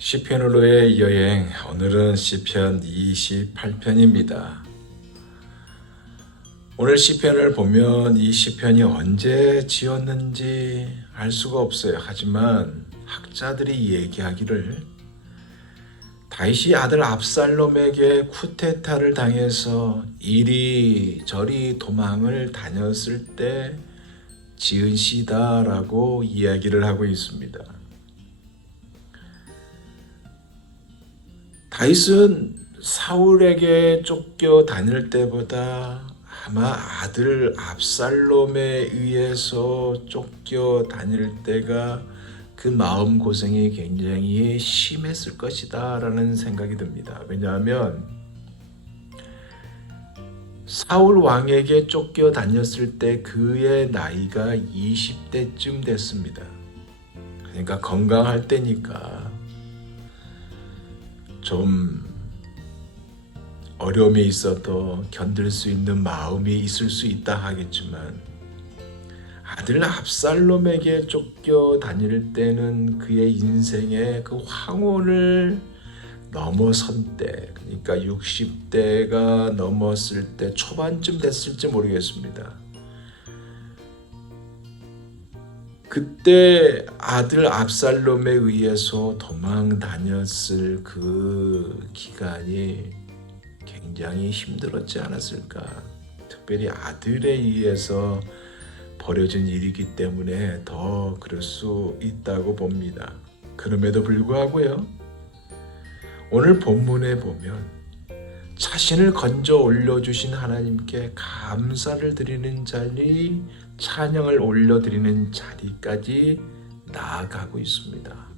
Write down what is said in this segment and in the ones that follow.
시편으로의 여행, 오늘은 시편 28편입니다. 오늘 시편을 보면 이 시편이 언제 지었는지 알 수가 없어요. 하지만 학자들이 얘기하기를 다윗이 아들 압살롬에게 쿠데타를 당해서 이리저리 도망을 다녔을 때 지은 시다라고 이야기를 하고 있습니다. 다윗은 사울에게 쫓겨 다닐 때보다 아마 아들 압살롬에 의해서 쫓겨 다닐 때가 그 마음고생이 굉장히 심했을 것이다 라는 생각이 듭니다. 왜냐하면 사울 왕에게 쫓겨 다녔을 때 그의 나이가 20대쯤 됐습니다. 그러니까 건강할 때니까 좀 어려움이 있어도 견딜 수 있는 마음이 있을 수 있다 하겠지만 아들 압살롬에게 쫓겨 다닐 때는 그의 인생의 그 황혼을 넘어선 때, 그러니까 60대가 넘었을 때 초반쯤 됐을지 모르겠습니다. 그때 아들 압살롬에 의해서 도망 다녔을 그 기간이 굉장히 힘들었지 않았을까. 특별히 아들에 의해서 벌어진 일이기 때문에 더 그럴 수 있다고 봅니다. 그럼에도 불구하고요, 오늘 본문에 보면 자신을 건져 올려주신 하나님께 감사를 드리는 자리, 찬양을 올려드리는 자리까지 나아가고 있습니다.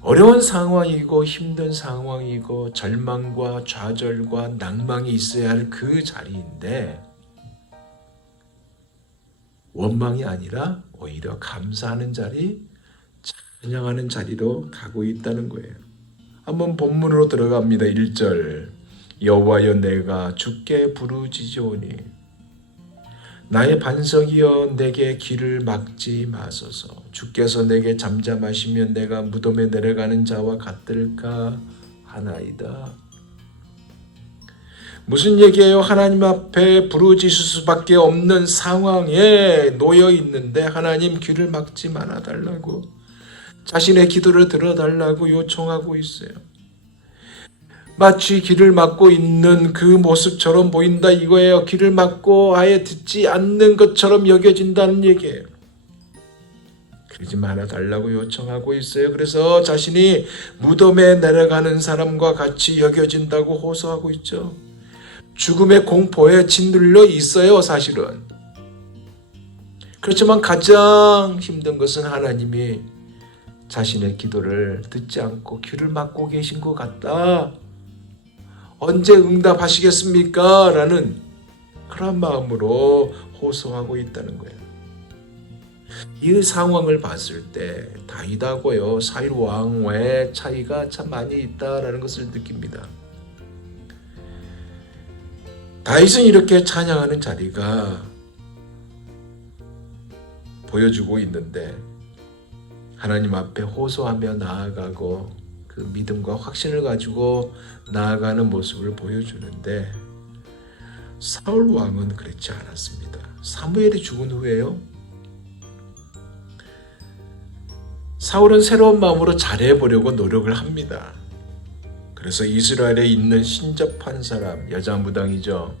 어려운 상황이고 힘든 상황이고 절망과 좌절과 낭망이 있어야 할 그 자리인데 원망이 아니라 오히려 감사하는 자리, 찬양하는 자리로 가고 있다는 거예요. 한번 본문으로 들어갑니다. 1절 여호와여 내가 주께 부르짖으오니 나의 반석이여 내게 길을 막지 마소서. 주께서 내게 잠잠하시면 내가 무덤에 내려가는 자와 같을까 하나이다. 무슨 얘기예요? 하나님 앞에 부르짖을 수밖에 없는 상황에 놓여 있는데 하나님 귀를 막지 말아달라고, 자신의 기도를 들어달라고 요청하고 있어요. 마치 길을 막고 있는 그 모습처럼 보인다 이거예요. 길을 막고 아예 듣지 않는 것처럼 여겨진다는 얘기예요. 그러지 말아달라고 요청하고 있어요. 그래서 자신이 무덤에 내려가는 사람과 같이 여겨진다고 호소하고 있죠. 죽음의 공포에 짓눌려 있어요, 사실은. 그렇지만 가장 힘든 것은 하나님이 자신의 기도를 듣지 않고 귀를 막고 계신 것 같다. 언제 응답하시겠습니까? 라는 그런 마음으로 호소하고 있다는 거예요. 이 상황을 봤을 때 다윗하고요, 사울 왕의 차이가 참 많이 있다라는 것을 느낍니다. 다윗은 이렇게 찬양하는 자리가 보여주고 있는데 하나님 앞에 호소하며 나아가고 그 믿음과 확신을 가지고 나아가는 모습을 보여주는데 사울 왕은 그렇지 않았습니다. 사무엘이 죽은 후에요, 사울은 새로운 마음으로 잘해보려고 노력을 합니다. 그래서 이스라엘에 있는 신접한 사람, 여자 무당이죠.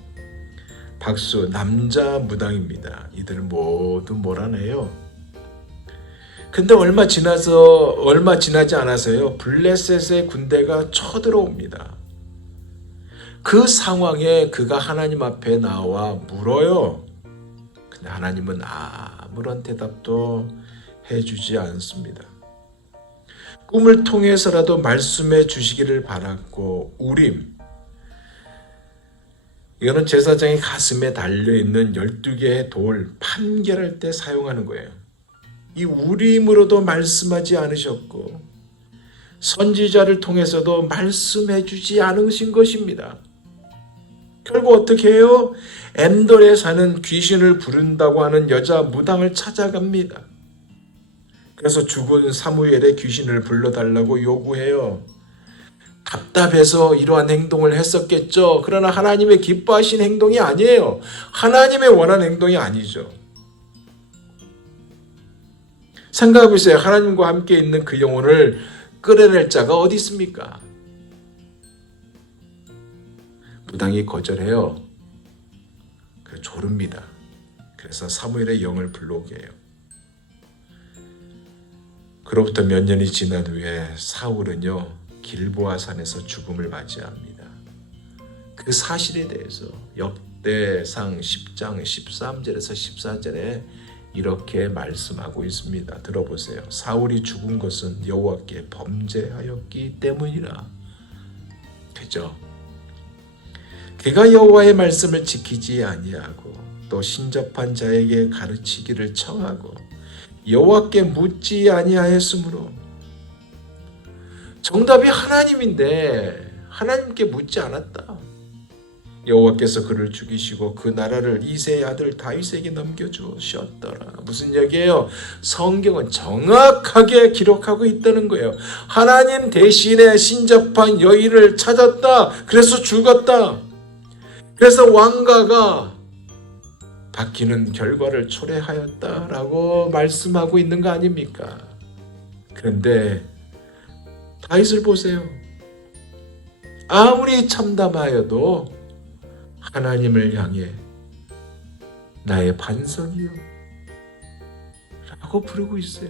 박수, 남자 무당입니다. 이들 모두 몰아내요. 근데 얼마 지나지 않아서요, 블레셋의 군대가 쳐들어옵니다. 그 상황에 그가 하나님 앞에 나와 물어요. 근데 하나님은 아무런 대답도 해주지 않습니다. 꿈을 통해서라도 말씀해 주시기를 바랐고, 우림, 이거는 제사장의 가슴에 달려있는 12개의 돌 판결할 때 사용하는 거예요. 이 우림으로도 말씀하지 않으셨고 선지자를 통해서도 말씀해 주지 않으신 것입니다. 결국 어떻게 해요? 엔돌에 사는 귀신을 부른다고 하는 여자 무당을 찾아갑니다. 그래서 죽은 사무엘의 귀신을 불러달라고 요구해요. 답답해서 이러한 행동을 했었겠죠. 그러나 하나님의 기뻐하신 행동이 아니에요. 하나님의 원하는 행동이 아니죠. 생각해보세요. 하나님과 함께 있는 그 영혼을 끌어낼 자가 어디 있습니까? 무당이 거절해요. 조릅니다. 그래서 사무엘의 영을 불러오게 해요. 그로부터 몇 년이 지난 후에 사울은요, 길보아 산에서 죽음을 맞이합니다. 그 사실에 대해서 역대상 10장 13절에서 14절에 이렇게 말씀하고 있습니다. 들어보세요. 사울이 죽은 것은 여호와께 범죄하였기 때문이라. 그죠? 그가 여호와의 말씀을 지키지 아니하고 또 신접한 자에게 가르치기를 청하고 여호와께 묻지 아니하였으므로. 정답이 하나님인데 하나님께 묻지 않았다. 여호와께서 그를 죽이시고 그 나라를 이새의 아들 다윗에게 넘겨주셨더라. 무슨 얘기예요? 성경은 정확하게 기록하고 있다는 거예요. 하나님 대신에 신접한 여인을 찾았다. 그래서 죽었다. 그래서 왕가가 바뀌는 결과를 초래하였다라고 말씀하고 있는 거 아닙니까? 그런데 다윗을 보세요. 아무리 참담하여도 하나님을 향해 나의 반석이요 라고 부르고 있어요.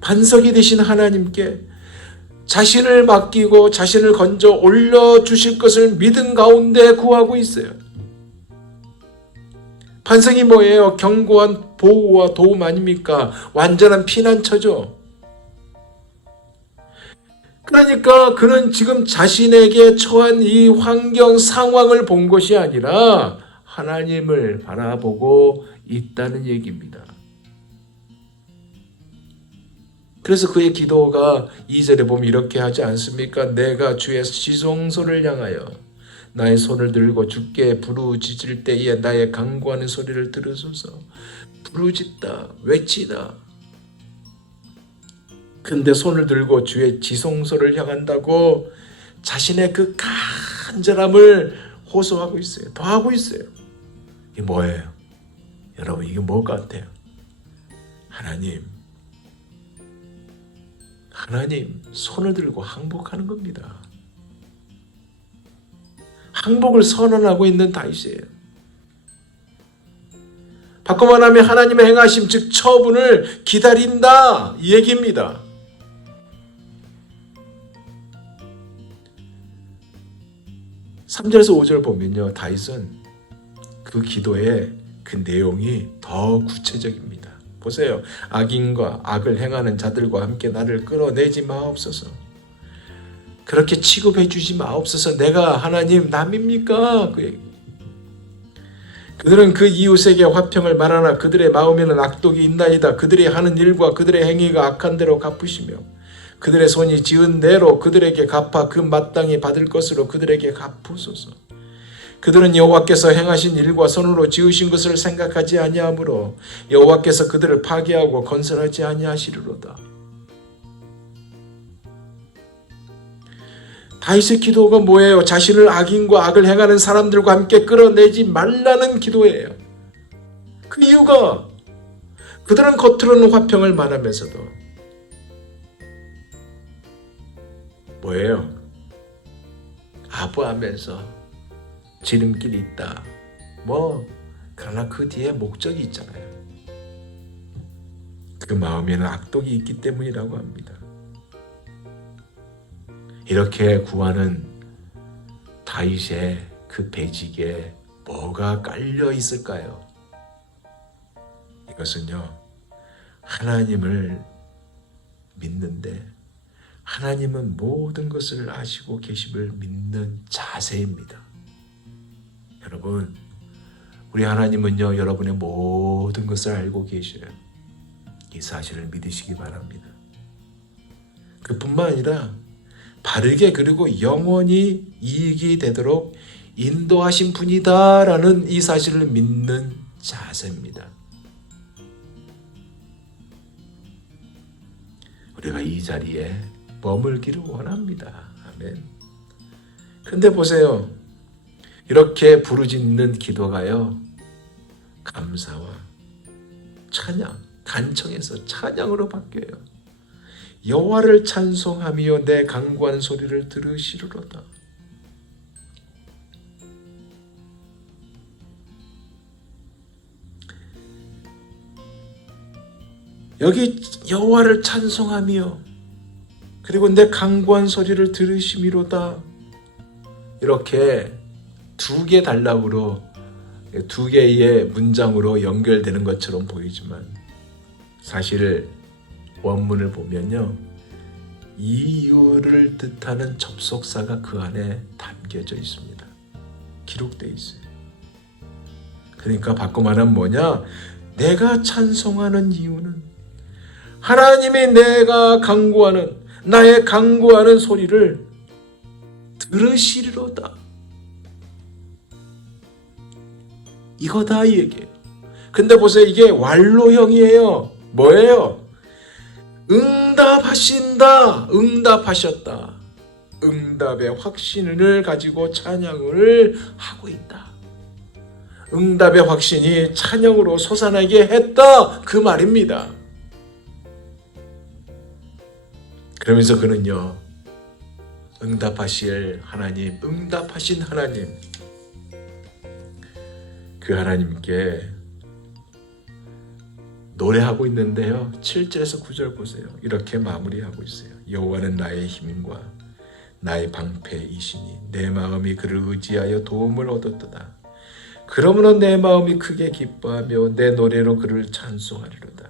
반석이 되신 하나님께 자신을 맡기고 자신을 건져 올려주실 것을 믿음 가운데 구하고 있어요. 반석이 뭐예요? 견고한 보호와 도움 아닙니까? 완전한 피난처죠. 그러니까 그는 지금 자신에게 처한 이 환경 상황을 본 것이 아니라 하나님을 바라보고 있다는 얘기입니다. 그래서 그의 기도가 2절에 보면 이렇게 하지 않습니까? 내가 주의 지성소를 향하여 나의 손을 들고 주께 부르짖을 때에 나의 간구하는 소리를 들으소서. 부르짖다, 외치다. 근데 손을 들고 주의 지성소를 향한다고 자신의 그 간절함을 호소하고 있어요. 더 하고 있어요. 이게 뭐예요? 여러분, 이게 뭐 같아요? 하나님 손을 들고 항복하는 겁니다. 항복을 선언하고 있는 다윗이에요. 바꿔 말하면 하나님의 행하심, 즉 처분을 기다린다 이 얘기입니다. (3절에서 5절) 보면요, 다윗은 그 기도의 그 내용이 더 구체적입니다. 보세요. 악인과 악을 행하는 자들과 함께 나를 끌어내지 마옵소서. 그렇게 취급해 주지 마옵소서. 내가 하나님 남입니까? 그 얘기. 그들은 그 이웃에게 화평을 말하나 그들의 마음에는 악독이 있나이다. 그들이 하는 일과 그들의 행위가 악한 대로 갚으시며 그들의 손이 지은 대로 그들에게 갚아 그 마땅히 받을 것으로 그들에게 갚으소서. 그들은 여호와께서 행하신 일과 손으로 지으신 것을 생각하지 아니하므로 여호와께서 그들을 파괴하고 건설하지 아니하시리로다. 다윗의 기도가 뭐예요? 자신을 악인과 악을 행하는 사람들과 함께 끌어내지 말라는 기도예요. 그 이유가 그들은 겉으로는 화평을 말하면서도 뭐예요? 아부하면서 지름길이 있다. 그러나 그 뒤에 목적이 있잖아요. 그 마음에는 악독이 있기 때문이라고 합니다. 이렇게 구하는 다윗의 그 배직에 뭐가 깔려 있을까요? 이것은요, 하나님을 믿는데 하나님은 모든 것을 아시고 계심을 믿는 자세입니다. 여러분, 우리 하나님은요, 여러분의 모든 것을 알고 계셔요. 이 사실을 믿으시기 바랍니다. 그뿐만 아니라 바르게 그리고 영원히 이익이 되도록 인도하신 분이다라는 이 사실을 믿는 자세입니다. 우리가 이 자리에 머물기를 원합니다. 아멘. 근데 보세요. 이렇게 부르짖는 기도가요, 감사와 찬양, 간청에서 찬양으로 바뀌어요. 여호와를 찬송하며 내 간구한 소리를 들으시리로다. 여기 여호와를 찬송하며 그리고 내 간구한 소리를 들으심이로다. 이렇게 두 개 단락으로, 두 개의 문장으로 연결되는 것처럼 보이지만 사실 원문을 보면요, 이유를 뜻하는 접속사가 그 안에 담겨져 있습니다. 기록되어 있어요. 그러니까 바꿔 말하면 뭐냐? 내가 찬송하는 이유는 하나님이 내가 간구하는, 나의 간구하는 소리를 들으시리로다. 이거다 이 얘기예요. 근데 보세요, 이게 완로형이에요. 뭐예요? 응답하신다, 응답하셨다. 응답의 확신을 가지고 찬양을 하고 있다. 응답의 확신이 찬양으로 솟아나게 했다, 그 말입니다. 그러면서 그는요, 응답하실 하나님, 응답하신 하나님, 그 하나님께 노래하고 있는데요, 7절에서 9절 보세요. 이렇게 마무리하고 있어요. 여호와는 나의 힘과 나의 방패이시니 내 마음이 그를 의지하여 도움을 얻었도다. 그러므로 내 마음이 크게 기뻐하며 내 노래로 그를 찬송하리로다.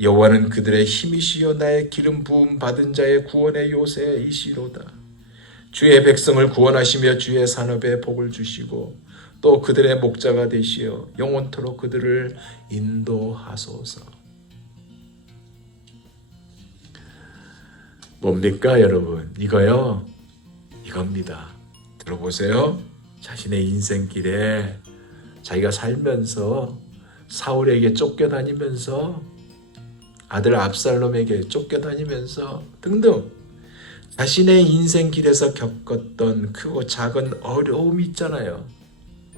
여호와는 그들의 힘이시여 나의 기름 부음 받은 자의 구원의 요새이시로다. 주의 백성을 구원하시며 주의 산업에 복을 주시고 또 그들의 목자가 되시어 영원토록 그들을 인도하소서. 뭡니까 여러분? 이거요, 이겁니다. 들어보세요. 자신의 인생길에 자기가 살면서 사울에게 쫓겨다니면서 아들 압살롬에게 쫓겨다니면서 등등 자신의 인생길에서 겪었던 크고 작은 어려움이 있잖아요.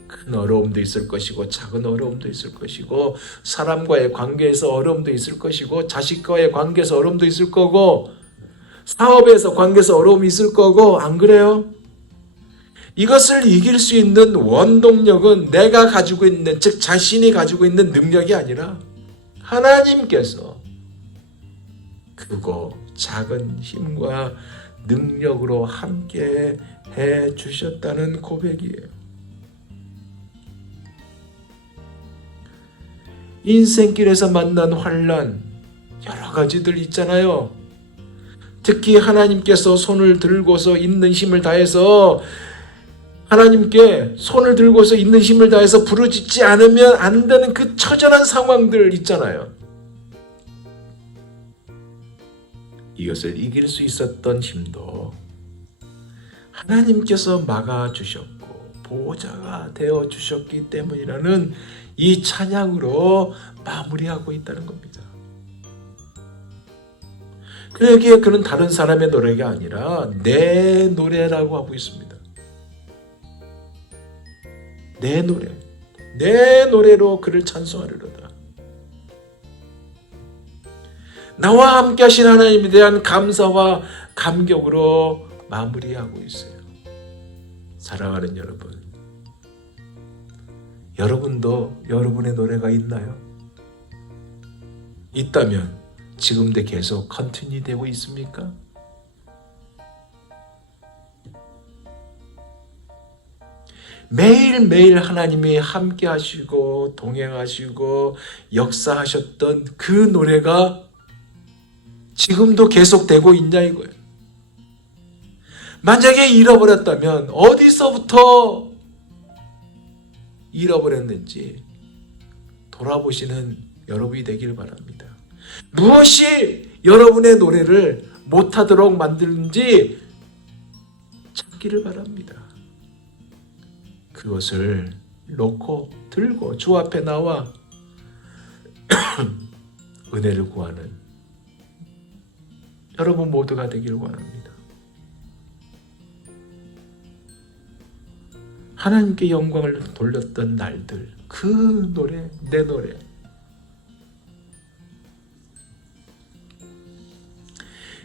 큰 어려움도 있을 것이고 작은 어려움도 있을 것이고 사람과의 관계에서 어려움도 있을 것이고 자식과의 관계에서 어려움도 있을 거고 사업에서 관계에서 어려움이 있을 거고, 안 그래요? 이것을 이길 수 있는 원동력은 내가 가지고 있는, 즉 자신이 가지고 있는 능력이 아니라 하나님께서 크고 작은 힘과 능력으로 함께 해 주셨다는 고백이에요. 인생길에서 만난 환난 여러 가지들 있잖아요. 특히 하나님께서 손을 들고서 있는 힘을 다해서, 하나님께 손을 들고서 있는 힘을 다해서 부르짖지 않으면 안 되는 그 처절한 상황들 있잖아요. 이것을 이길 수 있었던 힘도 하나님께서 막아주셨고 보호자가 되어주셨기 때문이라는 이 찬양으로 마무리하고 있다는 겁니다. 그러기에 그는 다른 사람의 노래가 아니라 내 노래라고 하고 있습니다. 내 노래, 내 노래로 그를 찬송하리로다. 나와 함께 하신 하나님에 대한 감사와 감격으로 마무리하고 있어요. 사랑하는 여러분, 여러분도 여러분의 노래가 있나요? 있다면 지금도 계속 컨티뉴 되고 있습니까? 매일매일 하나님이 함께 하시고 동행하시고 역사하셨던 그 노래가 지금도 계속되고 있냐 이거예요. 만약에 잃어버렸다면 어디서부터 잃어버렸는지 돌아보시는 여러분이 되기를 바랍니다. 무엇이 여러분의 노래를 못하도록 만드는지 찾기를 바랍니다. 그것을 놓고 들고 주 앞에 나와 은혜를 구하는 여러분 모두가 되길 원합니다. 하나님께 영광을 돌렸던 날들, 그 노래, 내 노래.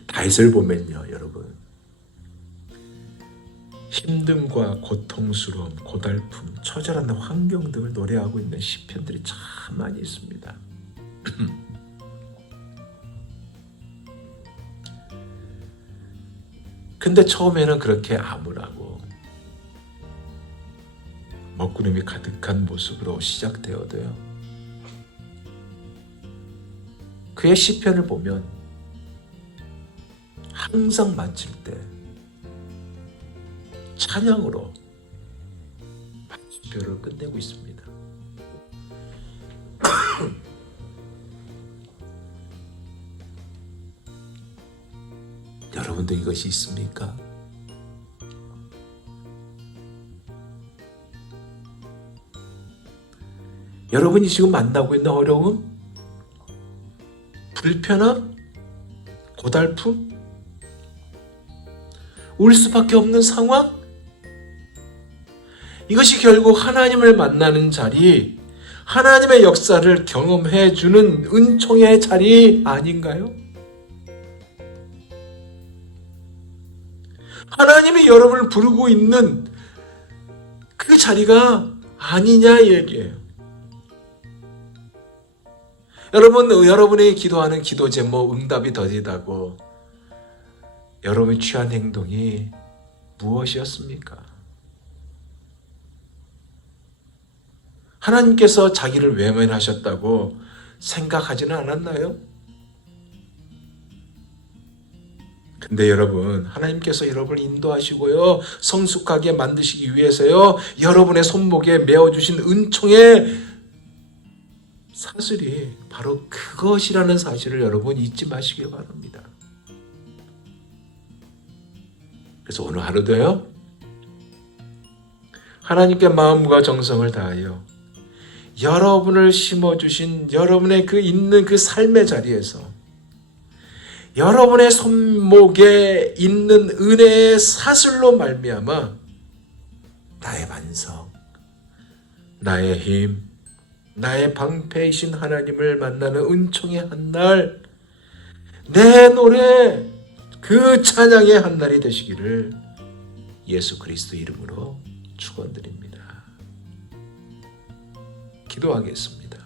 다윗을 보면요, 여러분, 힘듦과 고통스러움, 고달픔, 처절한 환경 등을 노래하고 있는 시편들이 참 많이 있습니다. 근데 처음에는 그렇게 암울하고 먹구름이 가득한 모습으로 시작되어도요, 그의 시편을 보면 항상 마칠 때 찬양으로 시편을 끝내고 있습니다. 여러분도 이것이 있습니까? 여러분이 지금 만나고 있는 어려움, 불편함, 고달픔, 울 수밖에 없는 상황, 이것이 결국 하나님을 만나는 자리, 하나님의 역사를 경험해 주는 은총의 자리 아닌가요? 하나님이 여러분을 부르고 있는 그 자리가 아니냐 이 얘기예요. 여러분이 기도하는 기도 제목 응답이 더디다고 여러분이 취한 행동이 무엇이었습니까? 하나님께서 자기를 외면하셨다고 생각하지는 않았나요? 근데 여러분, 하나님께서 여러분을 인도하시고요, 성숙하게 만드시기 위해서요, 여러분의 손목에 메어주신 은총의 사슬이 바로 그것이라는 사실을 여러분 잊지 마시길 바랍니다. 그래서 오늘 하루도요, 하나님께 마음과 정성을 다하여 여러분을 심어주신 여러분의 그 있는 그 삶의 자리에서 여러분의 손목에 있는 은혜의 사슬로 말미암아 나의 반석, 나의 힘, 나의 방패이신 하나님을 만나는 은총의 한날, 내 노래, 그 찬양의 한날이 되시기를 예수 그리스도 이름으로 축원드립니다. 기도하겠습니다.